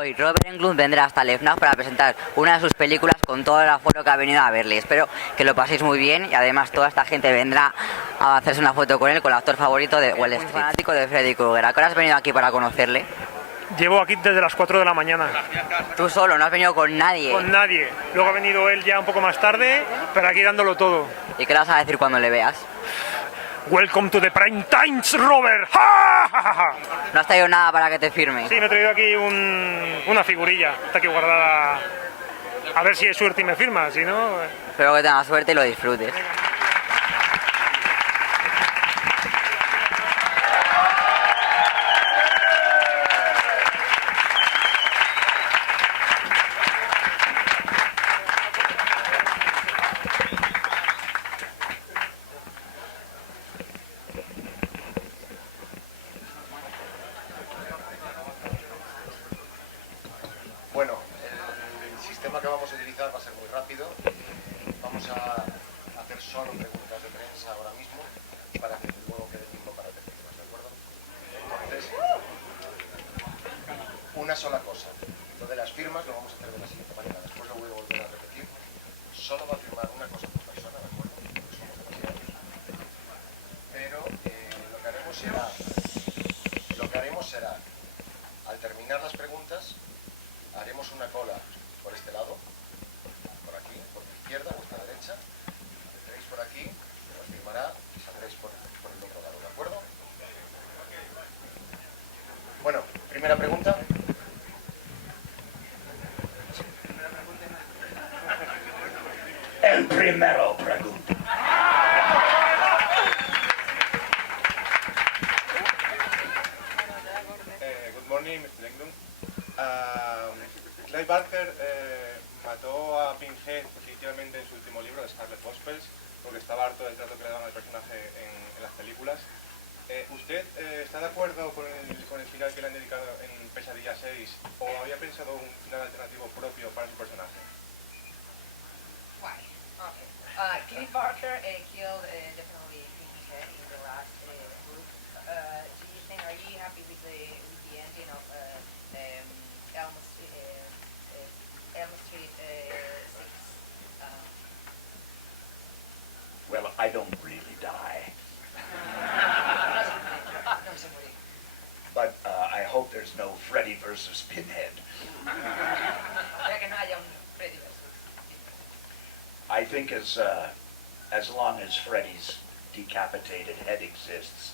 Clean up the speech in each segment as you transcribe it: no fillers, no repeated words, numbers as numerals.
Hoy Robert Englund vendrá hasta el Fnac para presentar una de sus películas con todo el aforo que ha venido a verle. Espero que lo paséis muy bien y además toda esta gente vendrá a hacerse una foto con él, con el actor favorito de Wall Street. Fanático de Freddy Krueger. ¿A qué hora has venido aquí para conocerle? Llevo aquí desde las 4 de la mañana. ¿Tú solo? ¿No has venido con nadie? Con nadie. Luego ha venido él ya un poco más tarde, pero aquí dándolo todo. ¿Y qué le vas a decir cuando le veas? Welcome to the prime times, Robert. ¡Ja, ja, ja, ja! ¿No has traído nada para que te firme? Sí, me he traído aquí una figurilla. Está aquí guardada. A ver si es suerte y me firma, si no... Espero que tengas suerte y lo disfrutes. Bueno, el sistema que vamos a utilizar va a ser muy rápido. Vamos a hacer solo preguntas de prensa ahora mismo para que luego quede tiempo para terminar, ¿de acuerdo? Entonces, una sola cosa. Lo de las firmas lo vamos a hacer de la siguiente manera. Después lo voy a volver a repetir. Solo va a firmar una cosa por persona, ¿de acuerdo? Porque somos demasiados. Pero lo que haremos será, al terminar las preguntas, haremos una cola por este lado, por aquí, por mi izquierda, vuestra derecha. Vendréis por aquí, os firmará y saldréis por el otro lado, ¿de acuerdo? Bueno, primera pregunta. El primero pregunta. Good morning, Mr. Englund. Clive Barker mató a Pinhead definitivamente en su último libro, de Scarlet Gospels, porque estaba harto del trato que le daban al personaje en las películas. ¿Usted está de acuerdo con el final que le han dedicado en Pesadilla 6 o había pensado un final alternativo propio para su personaje? Why? Okay. Clive Barker killed definitely Pinhead in the last book. Do you think, are you happy with the ending of Elm Street 6? Well, I don't really die. No se morí. But I hope there's no Freddy versus Pinhead. Espero que no haya un Freddy versus. I think as long as Freddy's decapitated head exists,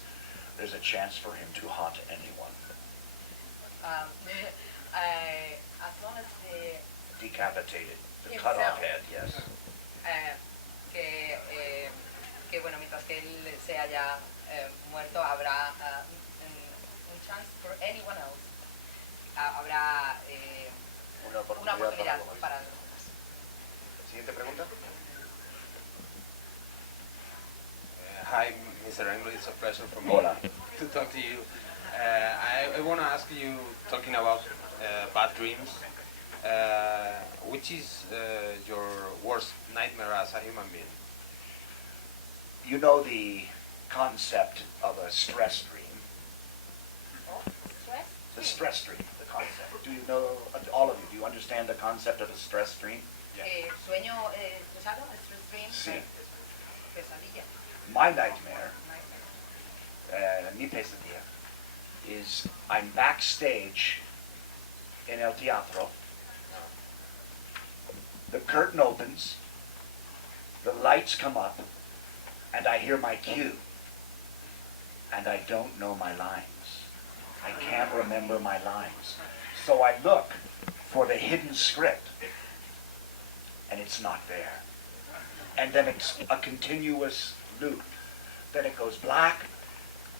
there's a chance for him to haunt anyone. As long as the Decapitated, the Himself. cut-off head, yes. Que bueno, mientras que él se haya muerto, habrá un chance for anyone else. Habrá Una una oportunidad oportunidad para los demás. Siguiente pregunta. Hi, Mr. Englund. It's a pleasure for me Hola. to talk to you. I want to ask you, talking about bad dreams, which is your worst nightmare as a human being? You know the concept of a stress dream? Stress? The stress dream, the concept. Do you know, all of you, do you understand the concept of a stress dream? Sueño estresado, stress dream, Sí. pesadilla. My nightmare, mi pesadilla, is I'm backstage in El Teatro. The curtain opens, the lights come up, and I hear my cue. And I don't know my lines. I can't remember my lines. So I look for the hidden script, and it's not there. And then it's a continuous loop. Then it goes black,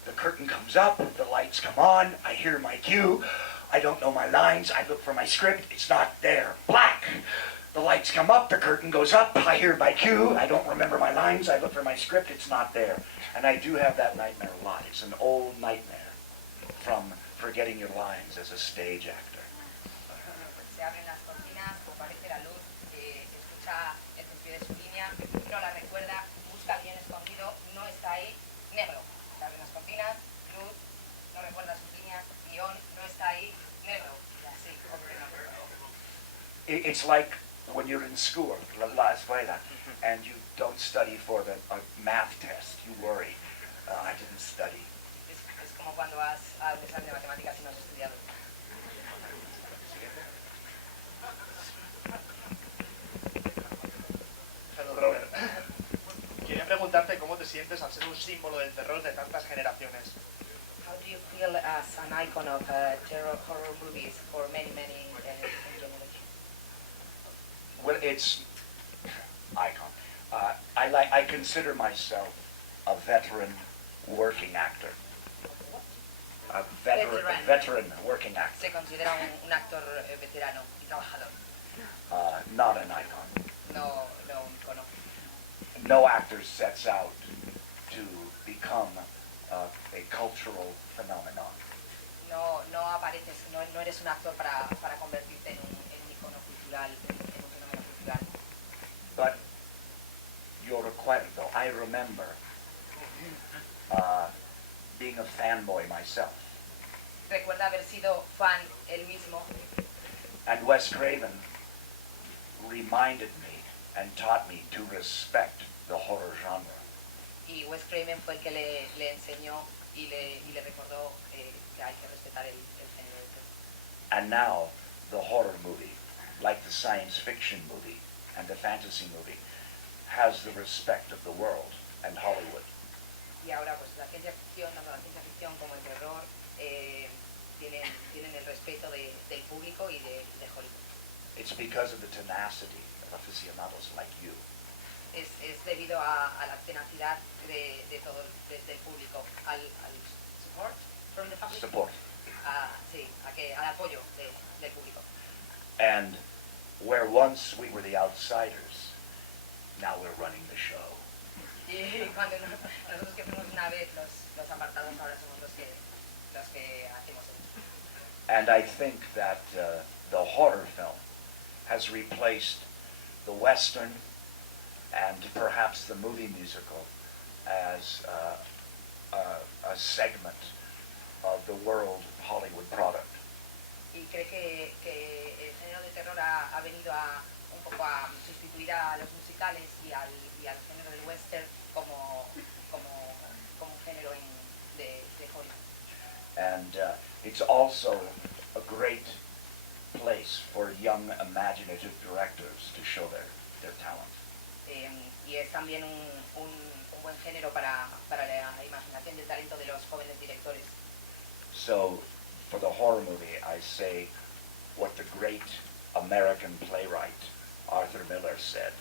the curtain comes up, the lights come on, I hear my cue, I don't know my lines, I look for my script, it's not there. Black! The lights come up, the curtain goes up, I hear my cue, I don't remember my lines, I look for my script, it's not there. And I do have that nightmare a lot. It's an old nightmare from forgetting your lines as a stage actor. Se abren las cortinas, aparece la luz, escucha el principio de su línea, no la recuerda, busca bien escondido, no está ahí, negro. Se abren las cortinas, luz, no recuerda sus líneas, guión, no está ahí, negro. Y así, over and It's like when you're in school, la escuela, and you don't study for the math test. You worry, I didn't study. Es como cuando vas a un examen de matemáticas y no has estudiado. Hello, Robert. Quería preguntarte cómo te sientes al ser un símbolo del terror de tantas generaciones. How do you feel as an icon of terror horror movies for many different generations? Well, it's icon. I consider myself a veteran working actor. A veteran working actor. Se considera un actor veterano y trabajador. Not an icon. No un icono. No actor sets out to become a cultural phenomenon. No apareces, no eres un actor para convertirte en un icono cultural, en un fenómeno cultural. But yo recuerdo, I remember being a fanboy myself. Recuerda haber sido fan él mismo. And Wes Craven reminded me and taught me to respect the horror genre. Y Wes Craven fue el que le enseñó y le recordó que hay que respetar el género de terror. And now the horror movie, like the science fiction movie and the fantasy movie, has the respect of the world and Hollywood. Y ahora pues la ciencia ficción, tanto la ciencia ficción como el terror tienen el respeto del público y de Hollywood. It's because of the tenacity of aficionados like you. Es debido a la tenacidad de todo del público, al support from the public. Support. Sí, al apoyo del público. And where once we were the outsiders, now we're running the show. Y cuando nosotros que fuimos una vez los apartados, ahora somos los que hacemos esto. And I think that the horror film has replaced the Western and perhaps the movie musical as a segment of the world Hollywood product. Y cree que el género de terror ha venido un poco a sustituir a los musicales y al género del western como un género de Hollywood. And it's also a great place for young imaginative directors to show their talent. Y es también un buen género para la imaginación y el talento de los jóvenes directores. So, for the horror movie, I say what the great American playwright Arthur Miller said: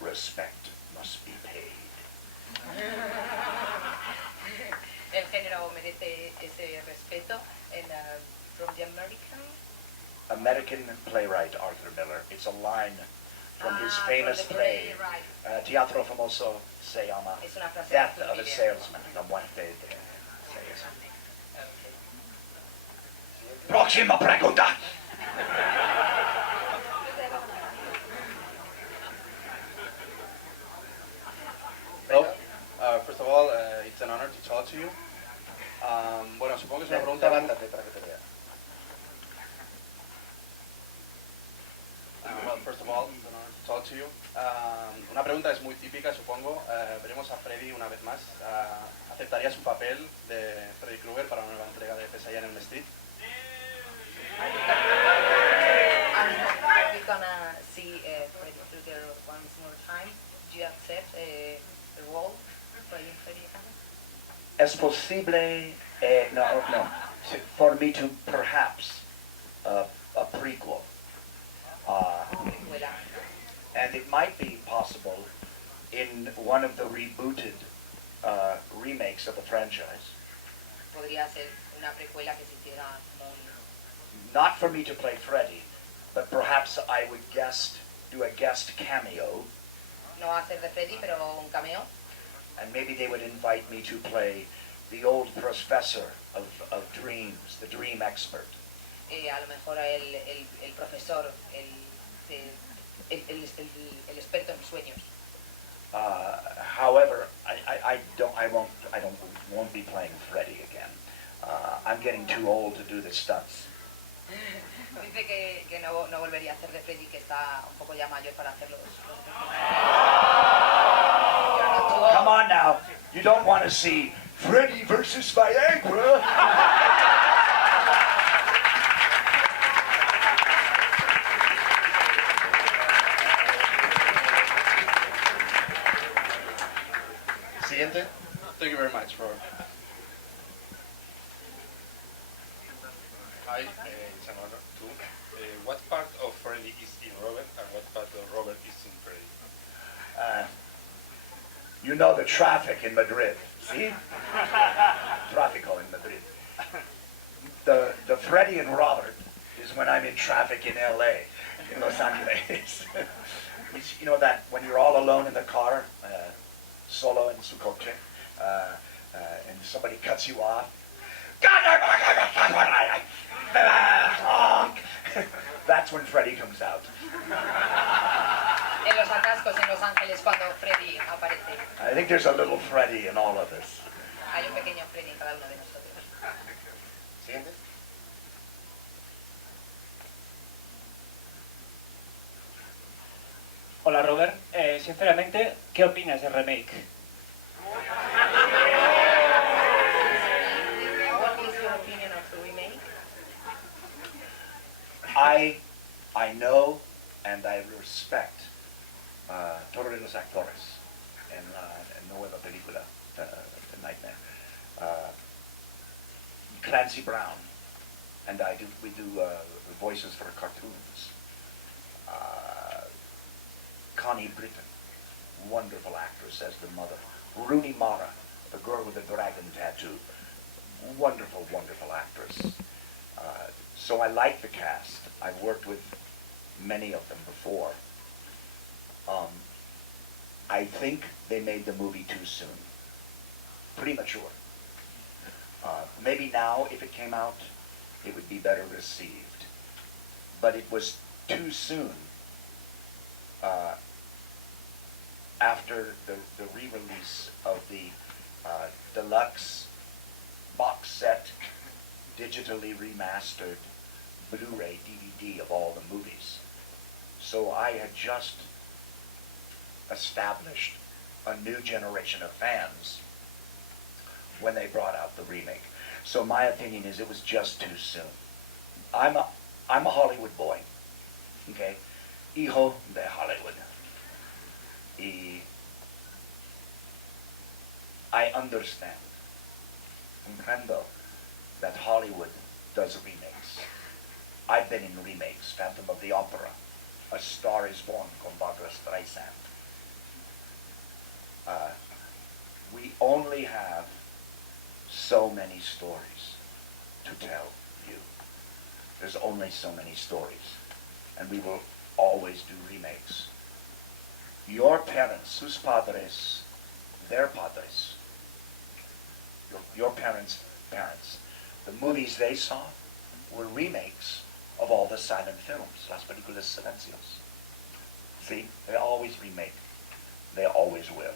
respect must be paid. El género merece ese respeto. From the American playwright Arthur Miller. It's a line from his famous from the play, playwright. Teatro Famoso se llama Es una frase Death de of a Salesman, la muerte de salesman. Próxima pregunta. Hello. First of all, it's an honor to talk to you. Bueno, supongo que es una pregunta... Levántate para que te vea. Well, first of all, it's an honor to talk to you. Una pregunta es muy típica, supongo. Veremos a Freddy una vez más. ¿Aceptaría su papel de Freddy Krueger para una nueva entrega de Pesadilla en Elm Street? Are we gonna see Freddy Krueger once more time? Do you accept the role playing Freddy Krueger? Es posible, no, for me to perhaps a prequel. And it might be possible in one of the rebooted remakes of the franchise. Podría ser una precuela que se hiciera como Not for me to play Freddy, but perhaps I would do a guest cameo, no hacer de Freddy, pero un cameo. and maybe they would invite me to play the old professor of dreams, the dream expert. A lo mejor el profesor, el experto en sueños. However, I won't be playing Freddy again. I'm getting too old to do the stunts. Dice que no volvería a hacer de Freddy, que está un poco ya mayor para hacer los Come on now. You don't want to see Freddy versus Viagra. Siguiente. Thank you very much, Robert. Hi, it's an honor too. What part of Freddy is in Robert and what part of Robert is in Freddy? You know the traffic in Madrid. See? Tráfico in Madrid. The Freddy and Robert is when I'm in traffic in LA, in Los Angeles. You know that when you're all alone in the car, solo in su coche, and somebody cuts you off. That's when Freddy comes out. En los atascos en Los Ángeles cuando Freddy aparece. I think there's a little Freddy in all of us. Hay un pequeño Freddy en cada uno de nosotros. Siguiente. Hola Robert, sinceramente, ¿qué opinas del remake? What is your opinion of the remake? I know and I respect todos los actores en la nueva película, The Nightmare. Clancy Brown and we do voices for cartoons. Connie Britton, wonderful actress as the mother. Rooney Mara, the girl with the dragon tattoo, wonderful, wonderful actress. So I like the cast. I've worked with many of them before. I think they made the movie too soon. Premature. Maybe now, if it came out, it would be better received. But it was too soon. After the re-release of the deluxe box set, digitally remastered Blu-ray DVD of all the movies. So I had just established a new generation of fans when they brought out the remake. So my opinion is it was just too soon. I'm a Hollywood boy, okay? Hijo de Hollywood. Y I understand, comprendo, that Hollywood does remakes. I've been in remakes, Phantom of the Opera, A Star is Born con Barbra Streisand. We only have so many stories to tell you. There's only so many stories, and we will always do remakes. Your parents, sus padres, their padres, your parents' parents, the movies they saw were remakes of all the silent films, las películas silencios. See, they always remake. They always will.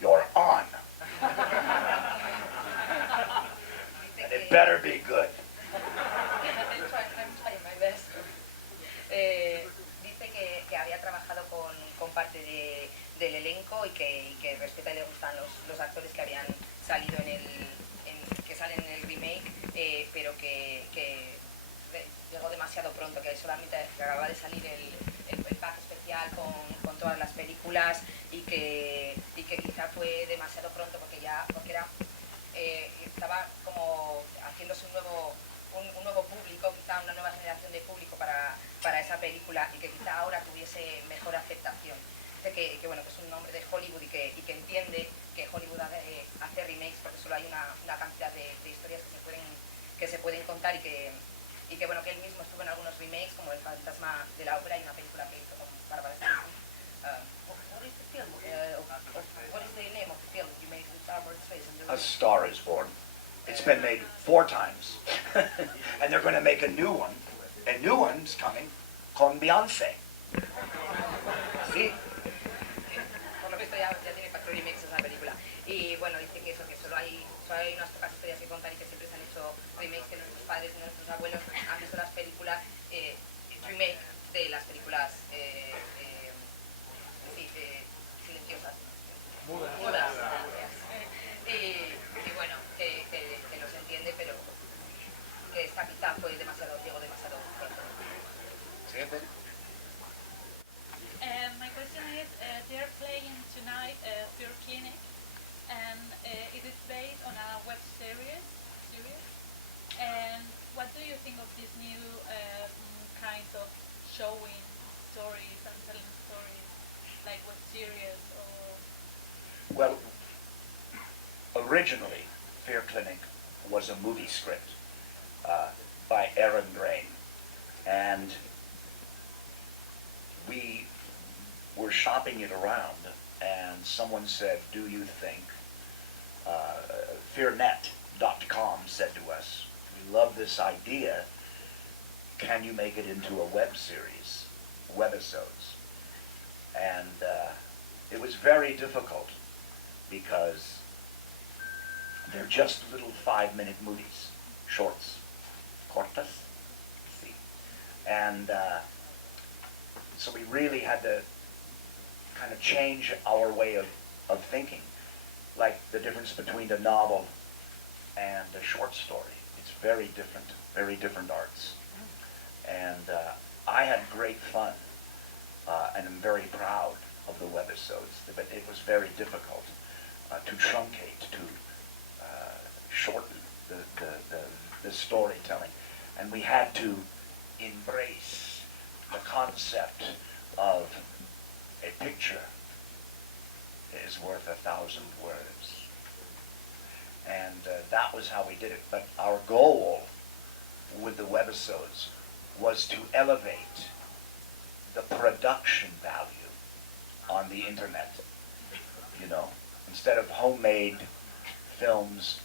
You're on. And it better be good. I'm trying my best. Dice que había trabajado con parte del elenco y que respeta y le gustan los actores que habían salido que salen en el remake, pero que llegó demasiado pronto, que solamente acababa de salir el pack especial con todas las películas y que quizá fue demasiado pronto porque estaba como haciéndose un nuevo público, quizá una nueva generación de público para esa película y que quizá ahora tuviese mejor aceptación. Dice que bueno, que es un hombre de Hollywood y que entiende que Hollywood hace remakes porque solo hay una cantidad de historias que se pueden contar y que bueno, que él mismo estuvo en algunos remakes como El Fantasma de la Ópera y una película que hizo con Barbara Streisand. What is the film? What is the name of the film you made with Barbara Streisand? A Star is Born. It's been made 4 times. And they're going to make a new one. A new one's coming con Beyoncé. ¿Sí? Por lo visto ya tiene 4 remakes esa película. Y bueno, dice que eso, que solo hay unas pocas historias que contar y que siempre se han hecho remakes que nuestros padres y nuestros abuelos han visto las películas remake de las películas silenciosas. Mudas. Y bueno, que los entiende, pero que esta quizá fue demasiado ciego, demasiado fuerte. Siguiente. My question is, they're playing tonight Pure Clinic, and it is based on a web series. And what do you think of this new kind of showing stories and telling stories, like web series or? Well, originally, Fear Clinic was a movie script by Aaron Drain, and we were shopping it around, and someone said, "Do you think?" Fearnet.com said to us, "We love this idea. Can you make it into a web series, webisodes?" And it was very difficult because they're just little 5-minute movies, shorts, cortas, see. And so we really had to kind of change our way of thinking, like the difference between a novel and a short story. It's very different arts. And I had great fun, and I'm very proud of the webisodes, but it was very difficult to truncate, to shorten the storytelling. And we had to embrace the concept of a picture is worth 1,000 words. And that was how we did it. But our goal with the webisodes was to elevate the production value on the internet. You know, instead of homemade films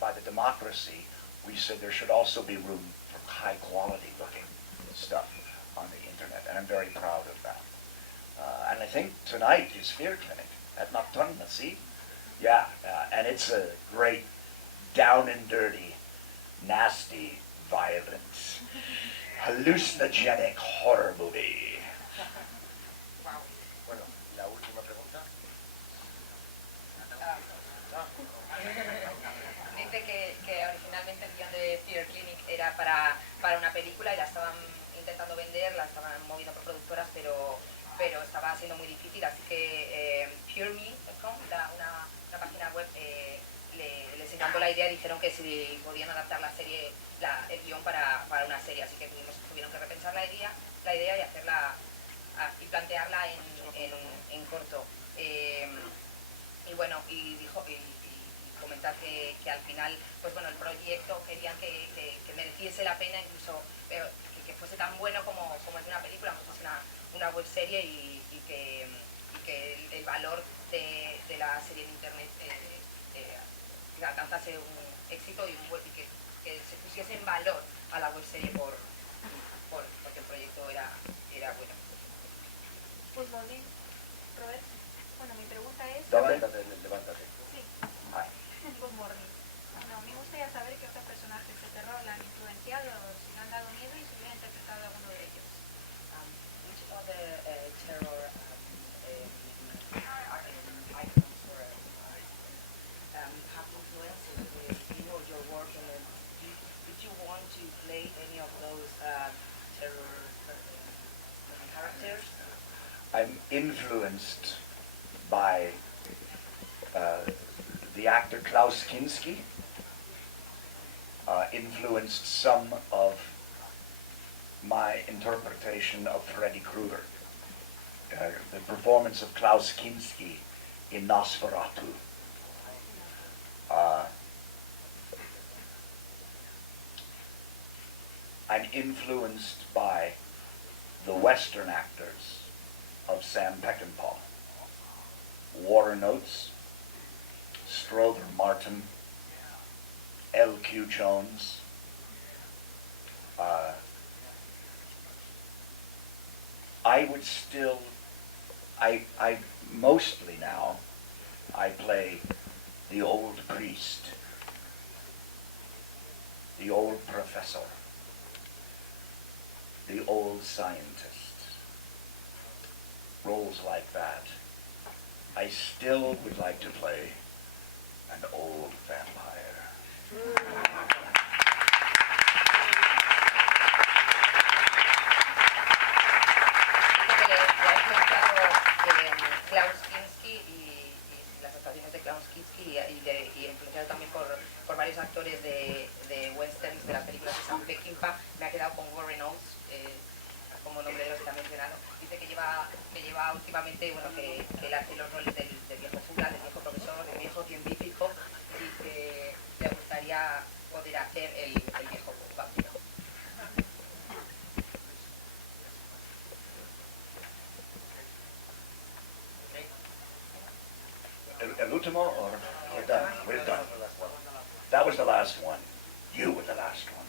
by the democracy, we said there should also be room for high quality looking stuff on the internet, and I'm very proud of that. And I think tonight is Fear Clinic at Nocturna, see? Yeah, and it's a great down and dirty, nasty, violent, hallucinogenic horror movie. Bueno, la última pregunta. Dice que originalmente el guión de Fear Clinic era para una película y la estaban intentando vender, la estaban moviendo por productoras, pero estaba siendo muy difícil, así que pureme.com, una página web, les encantó la idea y dijeron que si podían adaptar la serie, el guión para una serie, así que tuvieron que repensar la idea y hacerla y plantearla en corto. Y bueno, y comentar que al final, pues bueno, el proyecto querían que mereciese la pena, incluso que fuese tan bueno como es una película, como es una web serie y que el valor de la serie en internet alcanzase un éxito y que se pusiese en valor a la web serie porque el proyecto era bueno. Good morning, Robert. Bueno, mi pregunta es... Levántate. Sí. Good morning. Bueno, me gustaría saber qué otros personajes de terror le han influenciado, si le han dado miedo y si hubiera interpretado alguno de ellos. Which other terror icons or have influenced your work, and did you want to play any of those terror characters? I'm influenced by the actor Klaus Kinski, influenced some of my interpretation of Freddy Krueger. The performance of Klaus Kinski in Nosferatu. I'm influenced by the Western actors of Sam Peckinpah. Warren Oates, Strother Martin, L.Q. Jones. I would still, I mostly now, I play the old priest the old professor, the old scientist. Roles like that. I still would like to play an old vampire. Klaus Kinski y las actuaciones de Klaus Kinski y influenciado también por varios actores de westerns de las películas de Sam Peckinpah, me ha quedado con Warren Oates como nombre de los que ha mencionado. Dice que lleva últimamente, bueno, que él hace los roles del viejo cura, del viejo profesor, del viejo científico, y que le gustaría poder hacer el viejo vampiro. El último, or we're done? We're done. That was the last one. You were the last one.